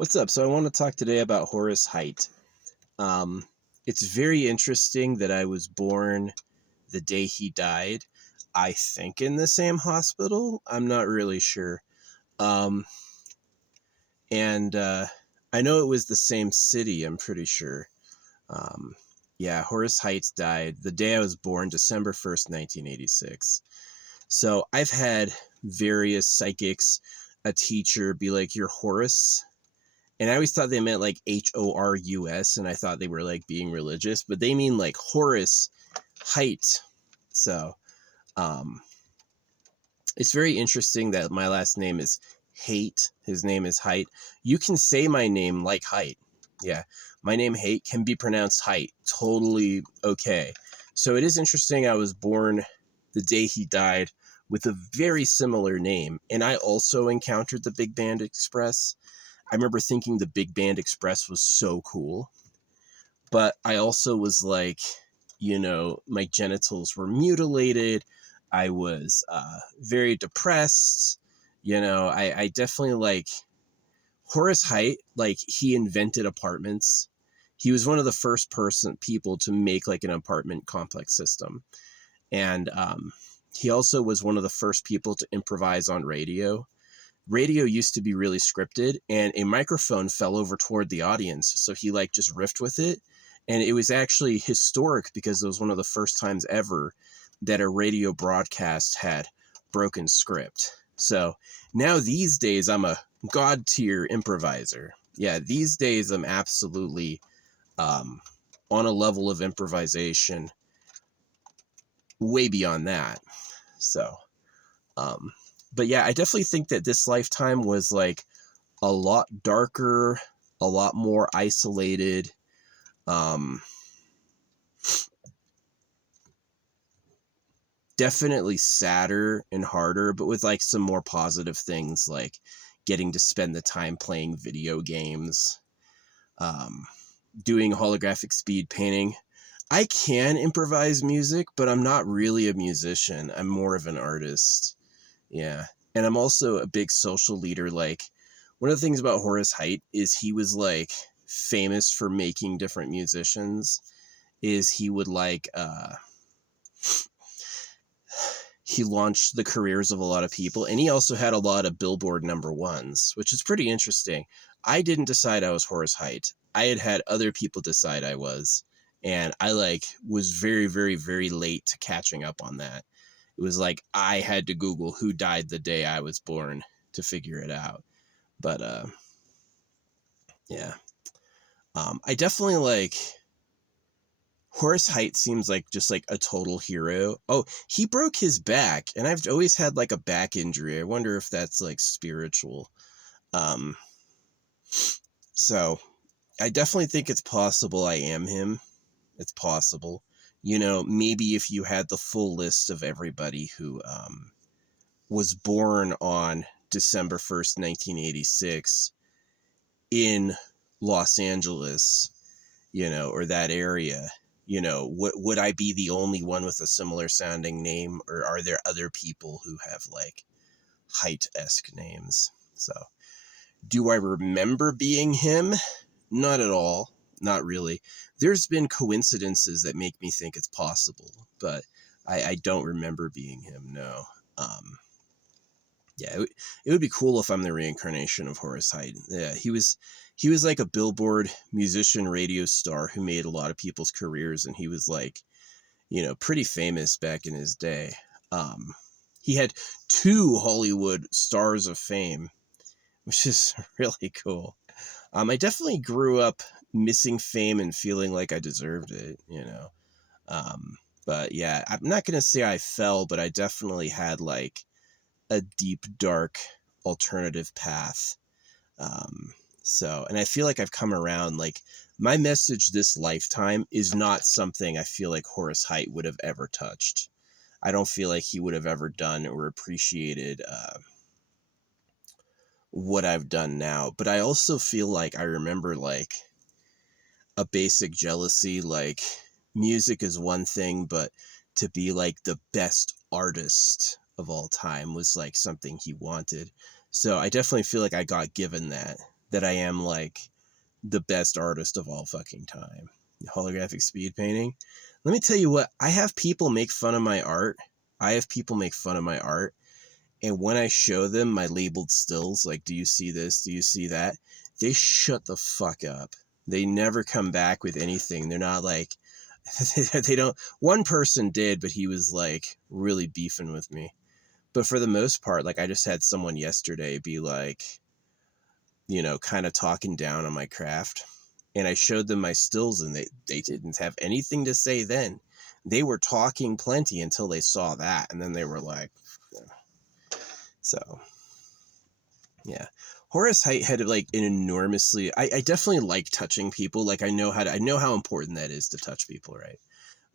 What's up? So I want to talk today about Horace Heidt. Um, it's very interesting that I was born the day he died. I think in the same hospital. I'm not really sure. Um, and I know it was the same city. I'm pretty sure. Um, yeah, Horace Heidt died the day I was born, December 1st, 1986. So I've had various psychics, a teacher be like, "You're Horace." And I always thought they meant like Horus, and I thought they were like being religious, but they mean like Horace Height. So um, it's very interesting that my last name is Haight. His name is Height. You can say my name like Height. Yeah, my name Haight can be pronounced Height. Totally okay. So it is interesting. I was born the day he died with a very similar name, and I also encountered the Big Band Express. I remember thinking the Big Band Express was so cool, but I also was like, my genitals were mutilated. I was very depressed. I definitely like Horace Heidt. Like, he invented apartments. He was one of the first people to make like an apartment complex system. And he also was one of the first people to improvise on radio. Radio used to be really scripted, and a microphone fell over toward the audience, so he like just riffed with it, and it was actually historic because it was one of the first times ever that a radio broadcast had broken script. So now these days I'm a god tier improviser. Yeah, these days I'm absolutely on a level of improvisation way beyond that. So but yeah, I definitely think that this lifetime was like a lot darker, a lot more isolated. Definitely sadder and harder, but with like some more positive things like getting to spend the time playing video games, um, doing holographic speed painting. I can improvise music, but I'm not really a musician. I'm more of an artist. Yeah. And I'm also a big social leader. Like, one of the things about Horace Heidt is he was like famous for making different musicians. Is he would like he launched the careers of a lot of people, and he also had a lot of Billboard #1s, which is pretty interesting. I didn't decide I was Horace Heidt. I had other people decide I was, and I like was very, very, very late to catching up on that. It was like I had to Google who died the day I was born to figure it out. But yeah. I definitely like Horace Heidt seems like just like a total hero. Oh, he broke his back, and I've always had like a back injury. I wonder if that's like spiritual. Um so I definitely think it's possible I am him. It's possible. Maybe if you had the full list of everybody who was born on December 1st, 1986 in Los Angeles, or that area, would I be the only one with a similar sounding name, or are there other people who have like Height-esque names? So, do I remember being him? Not at all. Not really. There's been coincidences that make me think it's possible, but I don't remember being him, no. Yeah, it would be cool if I'm the reincarnation of Horace Heidt. Yeah, he was like a Billboard musician, radio star who made a lot of people's careers, and he was like, pretty famous back in his day. He had 2 Hollywood Stars of Fame, which is really cool. I definitely grew up missing fame and feeling like I deserved it. But yeah, I'm not gonna say I fell, but I definitely had like a deep, dark alternative path. And I feel like I've come around. Like, my message this lifetime is not something I feel like Horace Heidt would have ever touched. I don't feel like he would have ever done or appreciated what I've done now. But I also feel like I remember like a basic jealousy. Like, music is one thing, but to be like the best artist of all time was like something he wanted. So I definitely feel like I got given that. that I am like the best artist of all fucking time. Holographic speed painting. Let me tell you what, I have people make fun of my art. And when I show them my labeled stills, like, do you see this? Do you see that? They shut the fuck up. They never come back with anything. They're not like, they don't, one person did, but he was like really beefing with me. But for the most part, like I just had someone yesterday be like, you know, kind of talking down on my craft. And I showed them my stills and they didn't have anything to say then. They were talking plenty until they saw that. And then they were like, so, yeah. Horace Heidt had like an enormously, I definitely like touching people. Like I know how important that is to touch people, right?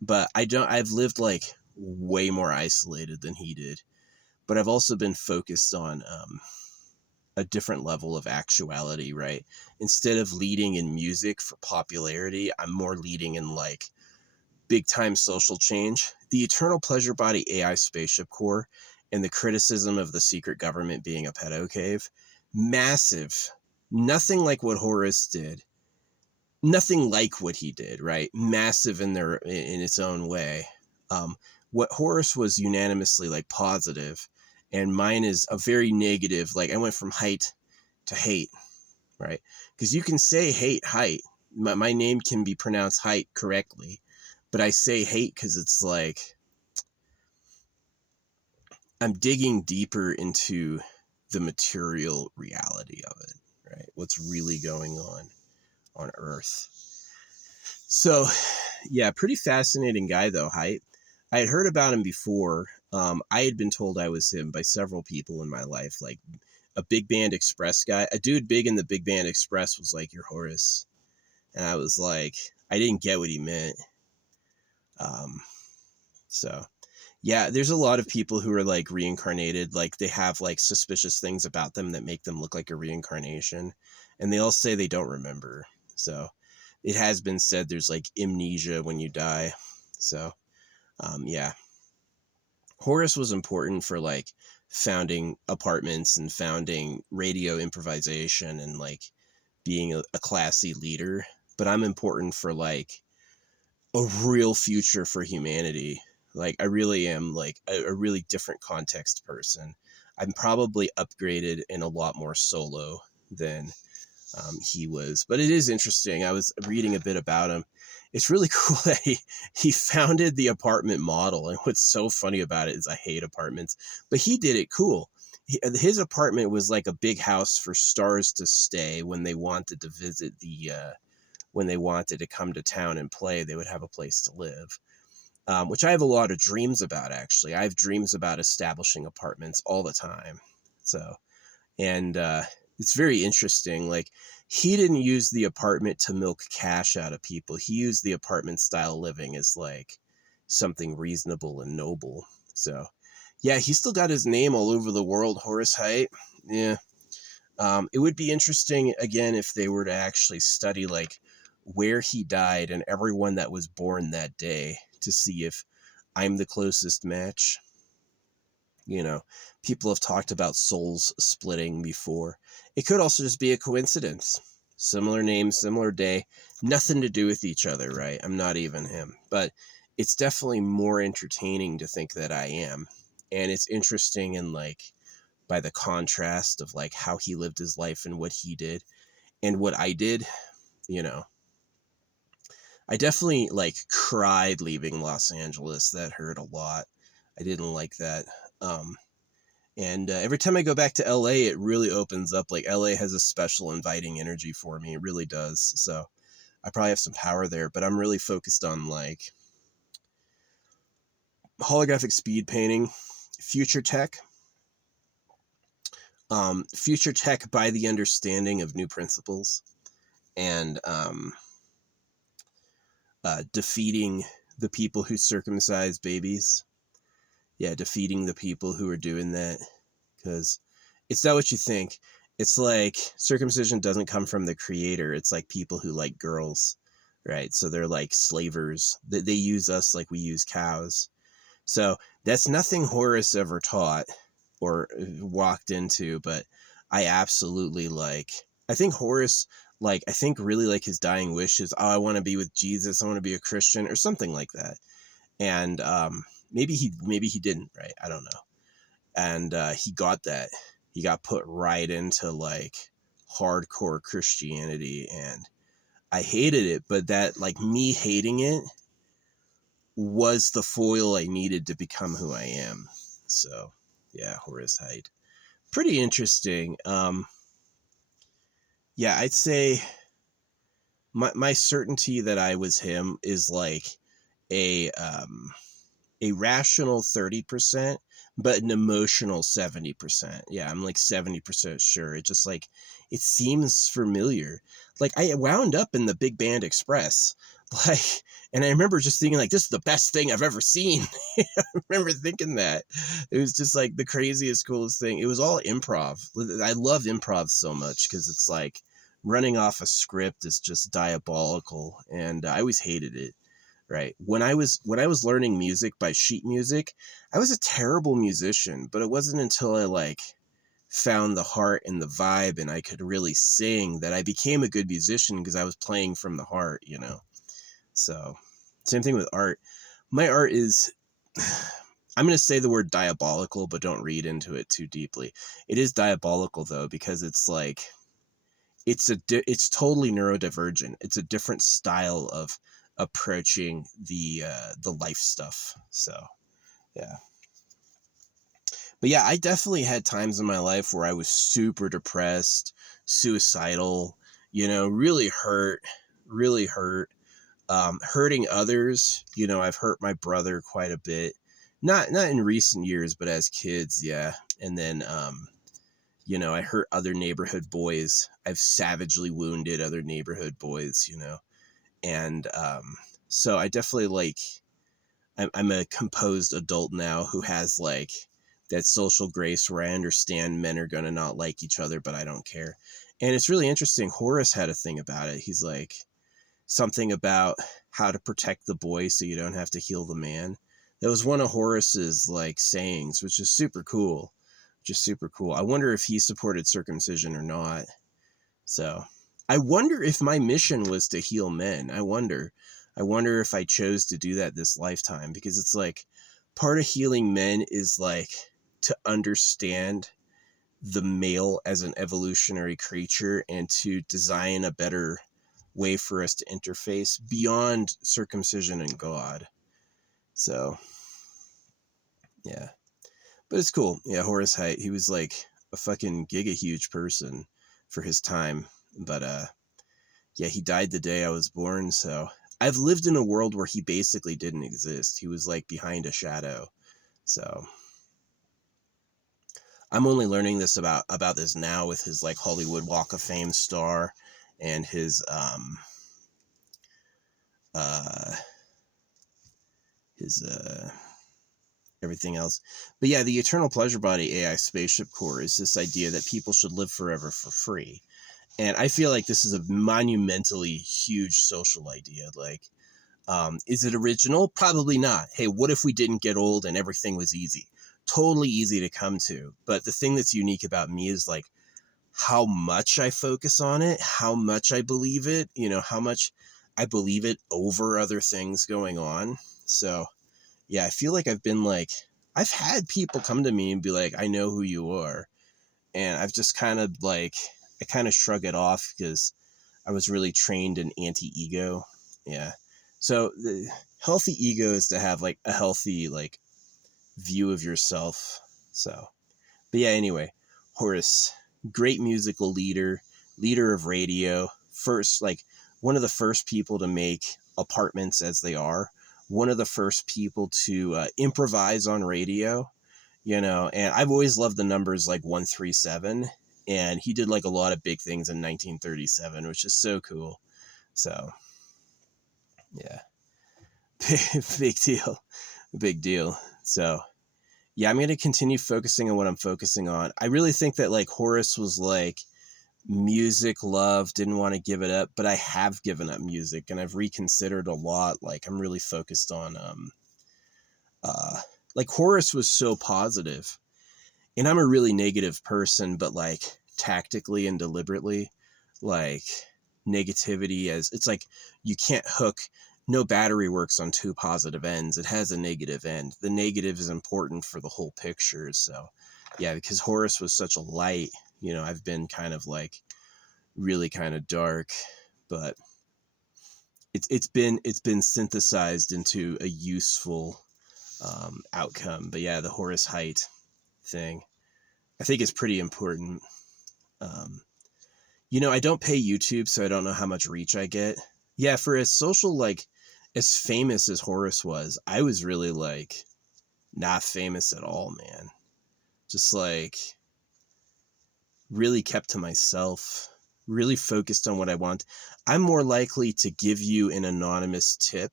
But I've lived like way more isolated than he did. But I've also been focused on a different level of actuality, right? Instead of leading in music for popularity, I'm more leading in like big time social change. The Eternal Pleasure Body AI Spaceship Core and the criticism of the secret government being a pedo cave, massive. Nothing like what Horace did. Nothing like what he did, right? Massive in its own way. What Horace was unanimously like positive, and mine is a very negative. Like I went from height to hate, right? Because you can say height. My name can be pronounced height correctly, but I say hate because it's like I'm digging deeper into the material reality of it, right? What's really going on Earth. So, yeah, pretty fascinating guy though, Height. I had heard about him before. I had been told I was him by several people in my life, like a Big Band Express guy. A dude big in the Big Band Express was like, "You're Horace," and I was like, I didn't get what he meant. So yeah, there's a lot of people who are like reincarnated, like they have like suspicious things about them that make them look like a reincarnation, and they all say they don't remember. So it has been said there's like amnesia when you die. So yeah, Horace was important for like founding apartments and founding radio improvisation and like being a classy leader, but I'm important for like a real future for humanity. Like I really am like a really different context person. I'm probably upgraded in a lot more solo than he was, but it is interesting. I was reading a bit about him. It's really cool that he founded the apartment model, and what's so funny about it is I hate apartments, but he did it cool. His apartment was like a big house for stars to stay when they wanted to visit when they wanted to come to town and play, they would have a place to live, which I have a lot of dreams about, actually. I have dreams about establishing apartments all the time. So, and it's very interesting. Like, he didn't use the apartment to milk cash out of people. He used the apartment style living as like something reasonable and noble. So, yeah, he still got his name all over the world, Horace Heidt. Yeah. It would be interesting, again, if they were to actually study like where he died and everyone that was born that day to see if I'm the closest match. You know, people have talked about souls splitting before. It could also just be a coincidence. Similar name, similar day, nothing to do with each other, right? I'm not even him. But it's definitely more entertaining to think that I am. And it's interesting in like by the contrast of like how he lived his life and what he did and what I did, you know. I definitely like cried leaving Los Angeles. That hurt a lot. I didn't like that. And every time I go back to LA, it really opens up. Like LA has a special inviting energy for me. It really does. So I probably have some power there, but I'm really focused on like holographic speed painting, future tech, future tech by the understanding of new principles, and defeating the people who circumcise babies. Yeah, defeating the people who are doing that, because it's not what you think. It's like circumcision doesn't come from the creator. It's like people who like girls, right? So they're like slavers. They use us like we use cows. So that's nothing Horace ever taught or walked into, but I absolutely like I think Horace, like, I think really like his dying wish is, oh, I want to be with Jesus. I want to be a Christian or something like that. And maybe he didn't, right? I don't know. And he got that. He got put right into like hardcore Christianity, and I hated it. But that, like, me hating it was the foil I needed to become who I am. So yeah, Horace Heidt, pretty interesting. Yeah, I'd say my certainty that I was him is like a rational 30%, but an emotional 70%. Yeah, I'm like 70% sure. It just, like, it seems familiar. Like, I wound up in the Big Band Express, like, and I remember just thinking, like, this is the best thing I've ever seen. I remember thinking that. It was just like the craziest, coolest thing. It was all improv. I love improv so much because it's like running off a script is just diabolical, and I always hated it. Right. When I was learning music by sheet music, I was a terrible musician, but it wasn't until I like found the heart and the vibe and I could really sing that I became a good musician because I was playing from the heart, you know. So, same thing with art. My art is I'm going to say the word diabolical, but don't read into it too deeply. It is diabolical though because it's like it's totally neurodivergent. It's a different style of approaching the life stuff. So yeah, but yeah, I definitely had times in my life where I was super depressed, suicidal, you know, really hurt, hurting others. You know, I've hurt my brother quite a bit, not in recent years, but as kids, yeah. And then you know, I hurt other neighborhood boys. I've savagely wounded other neighborhood boys, you know. And so I definitely like, I'm a composed adult now who has like that social grace where I understand men are going to not like each other, but I don't care. And it's really interesting. Horace had a thing about it. He's like something about how to protect the boy so you don't have to heal the man. That was one of Horace's like sayings, which is super cool. Just super cool. I wonder if he supported circumcision or not. So I wonder if my mission was to heal men. I wonder if I chose to do that this lifetime, because it's like part of healing men is like to understand the male as an evolutionary creature and to design a better way for us to interface beyond circumcision and God. So yeah, but it's cool. Yeah, Horace Heidt, he was like a fucking giga huge person for his time. But yeah, he died the day I was born, so I've lived in a world where he basically didn't exist. He was like behind a shadow. So I'm only learning this about this now with his like Hollywood Walk of Fame star and uh his everything else. But yeah, the Eternal Pleasure Body AI spaceship core is this idea that people should live forever for free. And I feel like this is a monumentally huge social idea. Like, is it original? Probably not. Hey, what if we didn't get old and everything was easy? Totally easy to come to. But the thing that's unique about me is like how much I focus on it, how much I believe it, you know, how much I believe it over other things going on. So yeah, I feel like I've had people come to me and be like, I know who you are. And I've just kind of like, I kind of shrug it off because I was really trained in anti-ego. Yeah. So the healthy ego is to have like a healthy like view of yourself. So, but yeah, anyway, Horace, great musical leader of radio, first, like one of the first people to make apartments as they are, one of the first people to improvise on radio, you know, and I've always loved the numbers like 137, and he did like a lot of big things in 1937, which is so cool. So yeah, big deal, big deal. So yeah, I'm going to continue focusing on what I'm focusing on. I really think that like Horace was like music love, didn't want to give it up, but I have given up music and I've reconsidered a lot. Like I'm really focused on uh like Horace was so positive, and I'm a really negative person, but like tactically and deliberately. like negativity as it's like you can't hook. No battery works on two positive ends. It has a negative end. The negative is important for the whole picture. So yeah, because Horace was such a light, you know, I've been kind of like really kind of dark, but it's been synthesized into a useful outcome. But yeah, the Horace Heidt thing, I think is pretty important. Um, you know, I don't pay YouTube, so I don't know how much reach I get. Yeah, for as social, like, as famous as Horace was, I was really, like, not famous at all, man. Just, like, really kept to myself, really focused on what I want. I'm more likely to give you an anonymous tip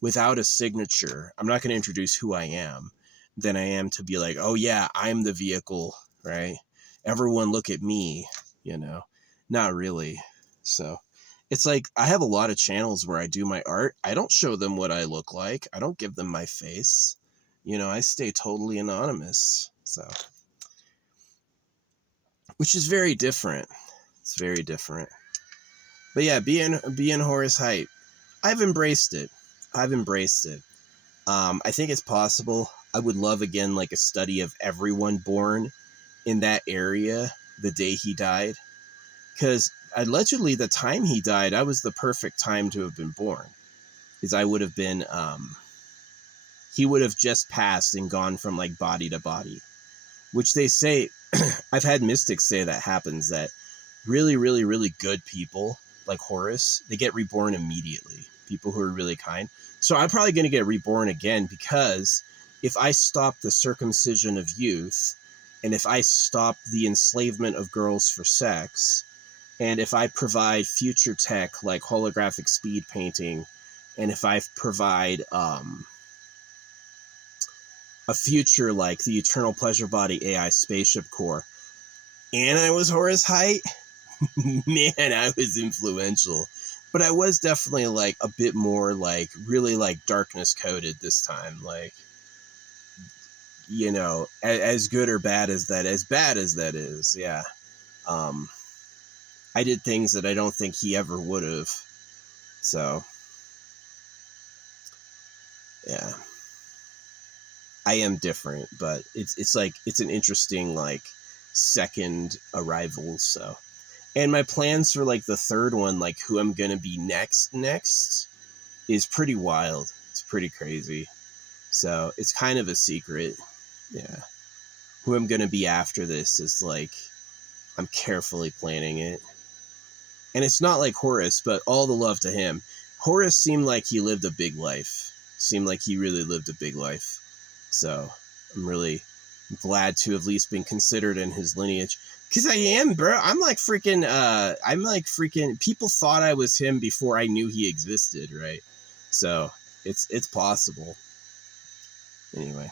without a signature. I'm not going to introduce who I am than I am to be like, oh, yeah, I'm the vehicle, right? Everyone look at me, you know? Not really. So it's like I have a lot of channels where I do my art. I don't show them what I look like. I don't give them my face. You know, I stay totally anonymous. So, which is very different. It's very different. But yeah, being Horace Heidt, I've embraced it. I've embraced it. I think it's possible. I would love, again, like a study of everyone born in that area the day he died. Because allegedly the time he died, I was the perfect time to have been born. Because I would have been, he would have just passed and gone from like body to body. Which they say, I've had mystics say that happens, that really, really, really good people like Horace, they get reborn immediately. People who are really kind. So I'm probably going to get reborn again, because if I stop the circumcision of youth, and if I stop the enslavement of girls for sex, and if I provide future tech like holographic speed painting, and if I provide a future like the Eternal Pleasure Body AI spaceship core, and I was Horace Heidt, man, I was influential. But I was definitely like a bit more like really like darkness coded this time. Like, you know, as good or bad as that, as bad as that is, yeah. I did things that I don't think he ever would have. So, yeah. I am different, but it's like it's an interesting like second arrival. So, and my plans for like the third one, like who I'm gonna be next, is pretty wild. It's pretty crazy. So it's kind of a secret. Yeah, who I'm gonna be after this is like I'm carefully planning it, and it's not like Horace, but all the love to him. Horace seemed like he lived a big life. Seemed like he really lived a big life. So I'm really glad to have at least been considered in his lineage. Because I am, bro. I'm like freaking, people thought I was him before I knew he existed, right? So it's possible. Anyway.